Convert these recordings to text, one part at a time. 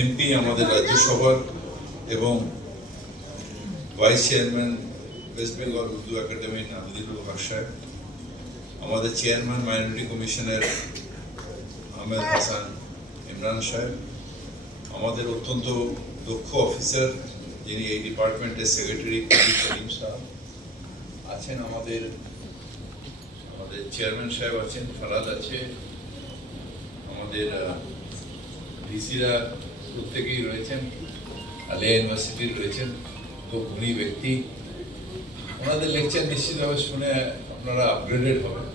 MP আমাদের রাজ্যসভার এবং vice chairman West Bengal Urdu academy Nadirul Haque সাহেব, আমাদের চেয়ারম্যান মাইনরিটি কমিশনের আহমেদ হাসান ইমরান সাহেব, আমাদের অত্যন্ত দক্ষ অফিসার যিনি এই ডিপার্টমেন্টের সেক্রেটারি করিম সাহেব আছেন, আমাদের চেয়ারম্যান সাহেব আছেন, ফারাদ আছে, আমাদের ডিসিরা প্রত্যেকেই রয়েছেন, আলিয়া ইউনিভার্সিটির রয়েছেন, তো গুণী ব্যক্তি। ওনাদের লেকচার নিশ্চিতভাবে শুনে আপনারা আপগ্রেডেড হবেন,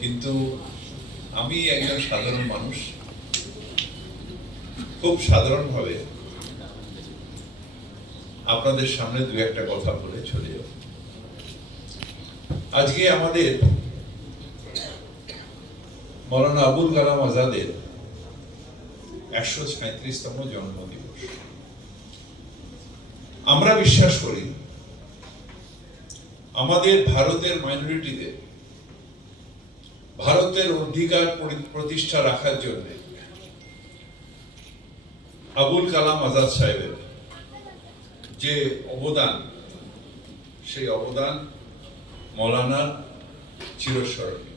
কিন্তু আমি একজন সাধারণ মানুষ, খুব সাধারণভাবে আপনাদের সামনে দু একটা কথা বলে চলে যাব। আজকে আমাদের মৌলানা আবুল কালাম আজাদের 137তম জন্মদিবস। আমরা বিশ্বাস করি আমাদের ভারতের মাইনরিটিতে ভারতের অধিকার প্রতিষ্ঠা রাখার জন্য আবুল কালাম আজাদ সাহেবের যে অবদান, সেই অবদান মৌলানার চিরস্মরণীয়।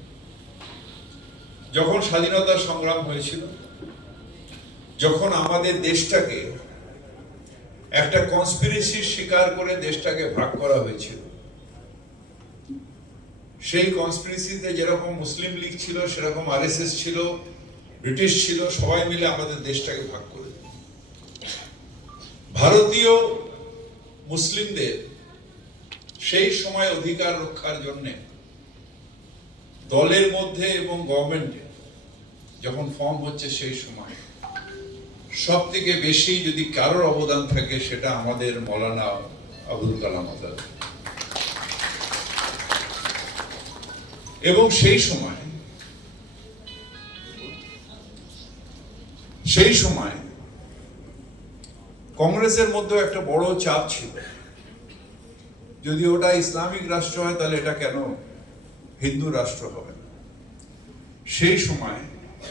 যখন স্বাধীনতা সংগ্রাম হয়েছিল, যখন আমাদের দেশটাকে একটা কনস্পিরেসির শিকার করে দেশটাকে ভাগ করা হয়েছিল, সেই কনস্পিরেসিতে যেরকম মুসলিম লীগ ছিল, সেরকম আরএসএস ছিল, ব্রিটিশ ছিল, সবাই মিলে আমাদের দেশটাকে ভাগ করে দিল। ভারতীয় মুসলিমদের সেই সময় অধিকার রক্ষার জন্য দলের মধ্যে এবং গভর্নমেন্টে যখন ফর্ম হচ্ছে, সেই সময় সব থেকে বেশি যদি কারোর অবদান থাকে, সেটা আমাদের মৌলানা আবুল কালাম আজাদ। এবং সেই সময় কংগ্রেসের মধ্যে একটা বড় চাপ ছিল, যদি ওটা ইসলামিক রাষ্ট্র হয় তাহলে এটা কেন হিন্দু রাষ্ট্র হবে না। সেই সময়